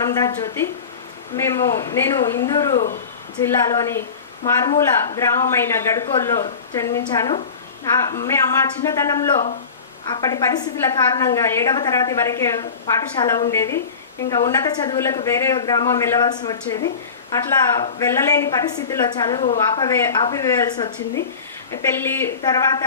పూనందాస్ జ్యోతి. నేను ఇందూరు జిల్లాలోని మారుమూల గ్రామమైన గడుకోల్లో జన్మించాను. మా చిన్నతనంలో అప్పటి పరిస్థితుల కారణంగా 7వ తరగతి వరకే పాఠశాల ఉండేది. ఇంకా ఉన్నత చదువులకు వేరే గ్రామం వెళ్ళవలసి వచ్చేది. అట్లా వెళ్ళలేని పరిస్థితుల్లో చదువు ఆపివేయాల్సి వచ్చింది. పెళ్ళి తర్వాత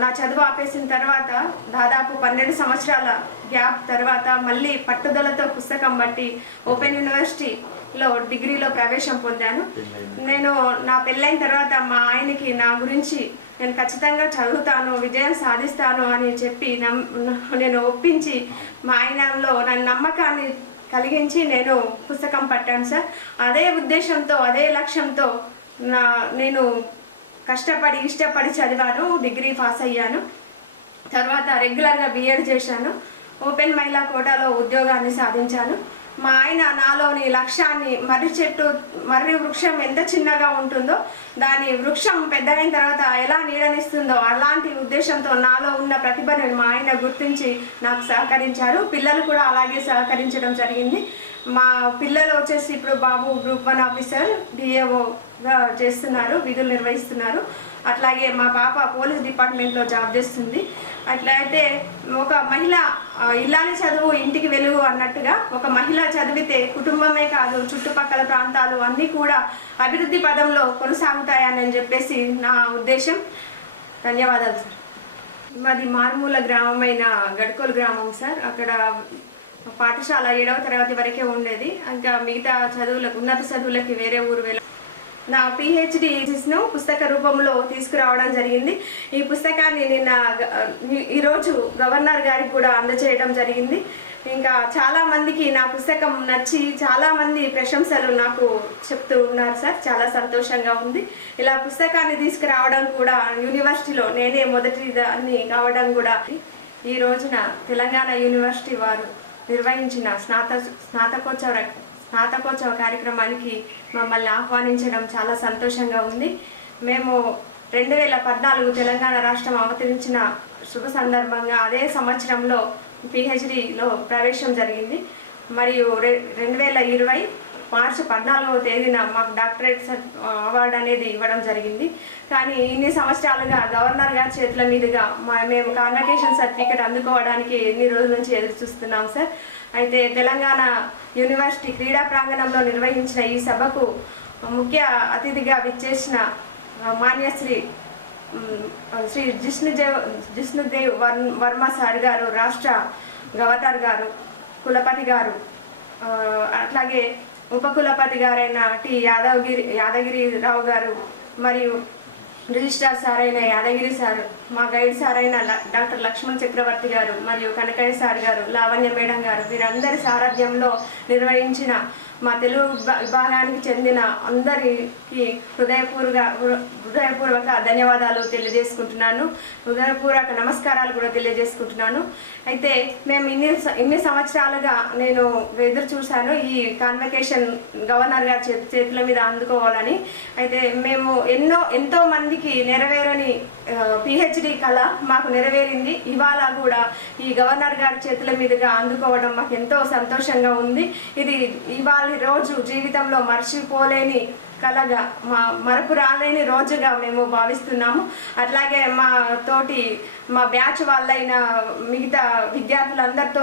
నా చదువు ఆపేసిన తర్వాత దాదాపు 12 సంవత్సరాల గ్యాప్ తర్వాత మళ్ళీ పట్టుదలతో పుస్తకం బట్టి ఓపెన్ యూనివర్సిటీలో డిగ్రీలో ప్రవేశం పొందాను. నేను నా పెళ్ళైన తర్వాత మా ఆయనకి నా గురించి నేను ఖచ్చితంగా చదువుతాను, విజయం సాధిస్తాను అని చెప్పి నేను ఒప్పించి మా ఆయనలో నా నమ్మకాన్ని కలిగించి నేను పుస్తకం పట్టాను సార్. అదే ఉద్దేశంతో అదే లక్ష్యంతో నేను కష్టపడి ఇష్టపడి చదివాను, డిగ్రీ పాస్ అయ్యాను. తర్వాత రెగ్యులర్గా బిఎడ్ చేశాను. ఓపెన్ మహిళా కోటాలో ఉద్యోగాన్ని సాధించాను. మా ఆయన నాలోని లక్ష్యాన్ని మర్రి వృక్షం ఎంత చిన్నగా ఉంటుందో దాని వృక్షం పెద్దగైన తర్వాత ఎలా నీడనిస్తుందో అలాంటి ఉద్దేశంతో నాలో ఉన్న ప్రతిభను మా ఆయన గుర్తించి నాకు సహకరించారు. పిల్లలు కూడా అలాగే సహకరించడం జరిగింది. మా పిల్లలు వచ్చేసి ఇప్పుడు బాబు గ్రూప్ 1 ఆఫీసర్ డిఏఓగా చేస్తున్నారు, విధులు నిర్వహిస్తున్నారు. అట్లాగే మా పాప పోలీస్ డిపార్ట్మెంట్లో జాబ్ చేస్తుంది. అట్లయితే ఒక మహిళ ఇల్లాలి చదువు ఇంటికి వెలుగు అన్నట్టుగా ఒక మహిళ చదివితే కుటుంబమే కాదు చుట్టుపక్కల ప్రాంతాలు అన్నీ కూడా అభివృద్ధి పదంలో కొనసాగుతాయని చెప్పేసి నా ఉద్దేశం. ధన్యవాదాలు సార్. మాది మారుమూల గ్రామమైన గడుకోలు గ్రామం సార్. అక్కడ పాఠశాల 7వ తరగతి వరకే ఉండేది. ఇంకా మిగతా చదువులకు ఉన్నత చదువులకి వేరే ఊరు నా పిహెచ్డి థీసిస్ను పుస్తక రూపంలో తీసుకురావడం జరిగింది. ఈ పుస్తకాన్ని ఈరోజు గవర్నర్ గారికి కూడా అందజేయడం జరిగింది. ఇంకా చాలామందికి నా పుస్తకం నచ్చి చాలామంది ప్రశంసలు నాకు చెప్తూ ఉన్నారు సార్. చాలా సంతోషంగా ఉంది. ఇలా పుస్తకాన్ని తీసుకురావడం కూడా యూనివర్సిటీలో నేనే మొదటి దాన్ని కావడం కూడా. ఈ రోజున తెలంగాణ యూనివర్సిటీ వారు నిర్వహించిన స్నాతకోత్సవ కార్యక్రమానికి మమ్మల్ని ఆహ్వానించడం చాలా సంతోషంగా ఉంది. మేము 2014 తెలంగాణ రాష్ట్రం అవతరించిన శుభ సందర్భంగా అదే సంవత్సరంలో పిహెచ్డిలో ప్రవేశం జరిగింది. మరియు 2020 మార్చి 14వ తేదీన మాకు డాక్టరేట్ అవార్డు అనేది ఇవ్వడం జరిగింది. కానీ ఇన్ని సంవత్సరాలుగా గవర్నర్ గారి చేతుల మీదుగా మేము కాన్వకేషన్ సర్టిఫికేట్ అందుకోవడానికి ఎన్ని రోజుల నుంచి ఎదురు చూస్తున్నాం సార్. అయితే తెలంగాణ యూనివర్సిటీ క్రీడా ప్రాంగణంలో నిర్వహించిన ఈ సభకు ముఖ్య అతిథిగా విచ్చేసిన మాన్యశ్రీ శ్రీ జిష్ణుదేవ్ వర్మ సార్ గారు, రాష్ట్ర గవర్నర్ గారు, కులపతి గారు, అట్లాగే ఉపకులపతి గారైన టి యాదగిరిరావు గారు, మరియు రిజిస్ట్రార్ సార్ అయిన యాదగిరి సార్, మా గైడ్ సార్ అయిన డాక్టర్ లక్ష్మణ్ చక్రవర్తి గారు, మరియు కనకయ్య సార్ గారు, లావణ్య మేడం గారు, వీరందరి సారథ్యంలో నిర్వహించిన మా తెలుగు విభాగానికి చెందిన అందరికీ హృదయపూర్వక ధన్యవాదాలు తెలియజేసుకుంటున్నాను. హృదయపూర్వక నమస్కారాలు కూడా తెలియజేసుకుంటున్నాను. అయితే మేము ఇన్ని సంవత్సరాలుగా నేను ఎదురు చూశాను ఈ కాన్వకేషన్ గవర్నర్ గారి చేతుల మీద అందుకోవాలని. అయితే మేము ఎంతో మందికి నెరవేరని పిహెచ్డి కళ మాకు నెరవేరింది. ఇవాళ కూడా ఈ గవర్నర్ గారి చేతుల మీదుగా అందుకోవడం మాకు ఎంతో సంతోషంగా ఉంది. ఇది ఇవాళ రోజు జీవితంలో మర్చిపోలేని కళగా మరపు రాలేని రోజుగా మేము భావిస్తున్నాము. అట్లాగే మా బ్యాచ్ వాళ్ళైన మిగతా విద్యార్థులందరితో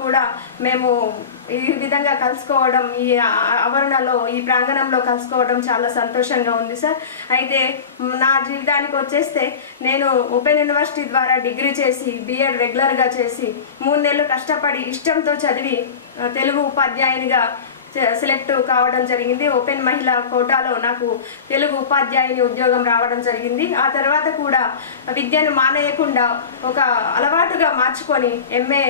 కూడా మేము ఈ విధంగా కలుసుకోవడం, ఈ ఆవరణలో ఈ ప్రాంగణంలో కలుసుకోవడం చాలా సంతోషంగా ఉంది సార్. అయితే నా జీవితానికి వచ్చేస్తే నేను ఓపెన్ యూనివర్సిటీ ద్వారా డిగ్రీ చేసి బిఎడ్ రెగ్యులర్గా చేసి 3 నెలలు కష్టపడి ఇష్టంతో చదివి తెలుగు ఉపాధ్యాయునిగా సెలెక్ట్ కావడం జరిగింది. ఓపెన్ మహిళా కోటాలో నాకు తెలుగు ఉపాధ్యాయుని ఉద్యోగం రావడం జరిగింది. ఆ తర్వాత కూడా విద్యను మానేయకుండా ఒక అలవాటుగా మార్చుకొని ఎంఏ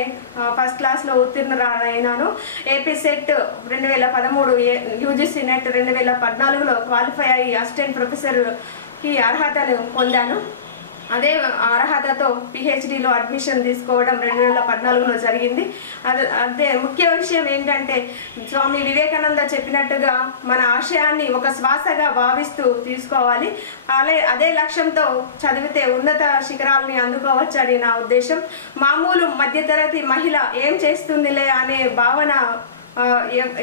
ఫస్ట్ క్లాస్లో ఉత్తీర్ణురాలైనాను. ఏపీ సెట్ 2013, యూజీసీ నెట్ 2014లో క్వాలిఫై అయ్యి అసిస్టెంట్ ప్రొఫెసర్కి అర్హతను పొందాను. అదే అర్హతతో పిహెచ్డిలో అడ్మిషన్ తీసుకోవడం 2014లో జరిగింది. అదే ముఖ్య విషయం ఏంటంటే స్వామి వివేకానంద చెప్పినట్టుగా మన ఆశయాన్ని ఒక శ్వాసగా భావిస్తూ తీసుకోవాలి. అదే లక్ష్యంతో చదివితే ఉన్నత శిఖరాలని అందుకోవచ్చని నా ఉద్దేశం. మామూలు మధ్యతరగతి మహిళ ఏం చేస్తుందిలే అనే భావన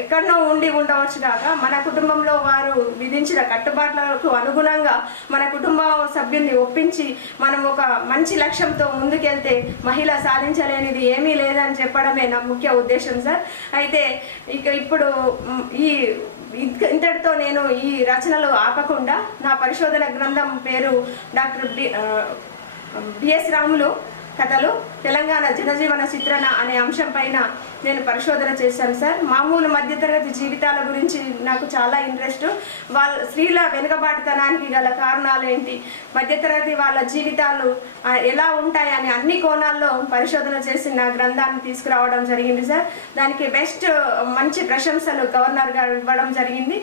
ఎక్కడనో ఉండి ఉండవచ్చు కాక మన కుటుంబంలో వారు విధించిన కట్టుబాట్లకు అనుగుణంగా మన కుటుంబ సభ్యుల్ని ఒప్పించి మనం ఒక మంచి లక్ష్యంతో ముందుకెళ్తే మహిళ సాధించలేనిది ఏమీ లేదని చెప్పడమే నా ముఖ్య ఉద్దేశం సార్. అయితే ఇప్పుడు ఇంతటితో నేను ఈ రచనలు ఆపకుండా నా పరిశోధన గ్రంథం పేరు డాక్టర్ బిఎస్ రాములు కథలు తెలంగాణ జనజీవన చిత్రణ అనే అంశం పైన నేను పరిశోధన చేశాను సార్. మామూలు మధ్యతరగతి జీవితాల గురించి నాకు చాలా ఇంట్రెస్ట్. వాళ్ళ స్త్రీల వెనుకబాటుతనానికి గల కారణాలు ఏంటి, మధ్యతరగతి వాళ్ళ జీవితాలు ఎలా ఉంటాయని అన్ని కోణాల్లో పరిశోధన చేసి నా గ్రంథాన్ని తీసుకురావడం జరిగింది సార్. దానికి బెస్ట్ మంచి ప్రశంసలు గవర్నర్ గారు ఇవ్వడం జరిగింది.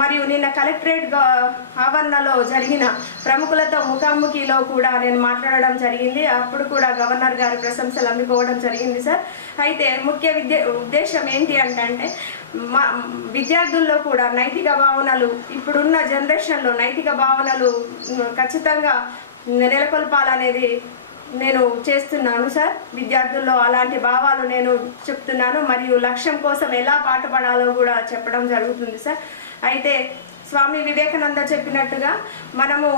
మరియు నిన్న కలెక్టరేట్ ఆవరణలో జరిగిన ప్రముఖులతో ముఖాముఖిలో కూడా నేను మాట్లాడడం జరిగింది. అప్పుడు కూడా గవర్నర్ గారి ప్రశంసలు అందుకోవడం జరిగింది సార్. అయితే ముఖ్య ఉద్దేశం ఏంటి అంటే విద్యార్థుల్లో కూడా నైతిక భావనలు, ఇప్పుడున్న జనరేషన్లో నైతిక భావనలు ఖచ్చితంగా నెలకొల్పాలనేది నేను చేస్తున్నాను సార్. విద్యార్థుల్లో అలాంటి భావాలు నేను చెప్తున్నాను. మరియు లక్ష్యం కోసం ఎలా పాటుపడాలో కూడా చెప్పడం జరుగుతుంది సార్. అయితే స్వామి వివేకానంద చెప్పినట్టుగా మనము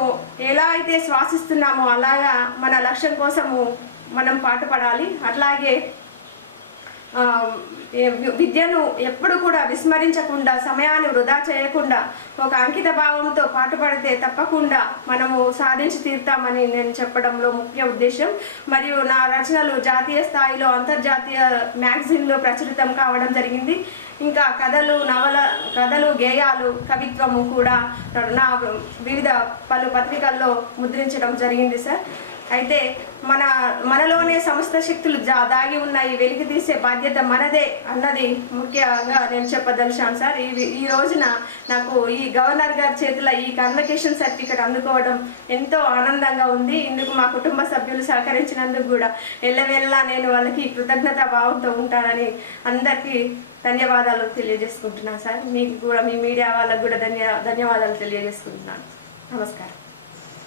ఎలా అయితే శ్వాసిస్తున్నామో అలాగా మన లక్ష్యం కోసము మనం పాటుపడాలి. అట్లాగే విద్యను ఎప్పుడు కూడా విస్మరించకుండా, సమయాన్ని వృధా చేయకుండా ఒక అంకిత భావంతో పాటుపడితే తప్పకుండా మనము సాధించి తీరుతామని నేను చెప్పడంలో ముఖ్య ఉద్దేశం. మరియు నా రచనలు జాతీయ స్థాయిలో అంతర్జాతీయ మ్యాగజైన్లో ప్రచురితం కావడం జరిగింది. ఇంకా కథలు గేయాలు కవిత్వము కూడా నా వివిధ పలు పత్రికల్లో ముద్రించడం జరిగింది సార్. అయితే మనలోనే సమస్త శక్తులు దాగి ఉన్నాయి, వెలికి తీసే బాధ్యత మనదే అన్నది ముఖ్యంగా నేను చెప్పదలిచాను సార్. ఈ రోజున నాకు ఈ గవర్నర్ గారి చేతిలో ఈ కన్వకేషన్ సర్టిఫికేట్ అందుకోవడం ఎంతో ఆనందంగా ఉంది. ఇందుకు మా కుటుంబ సభ్యులు సహకరించినందుకు కూడా ఎల్లవేళలా నేను వాళ్ళకి కృతజ్ఞతా భావంతో ఉంటానని అందరికీ ధన్యవాదాలు తెలియజేసుకుంటున్నాను సార్. మీకు కూడా మీ మీడియా వాళ్ళకు కూడా ధన్యవాదాలు తెలియజేసుకుంటున్నాను. నమస్కారం.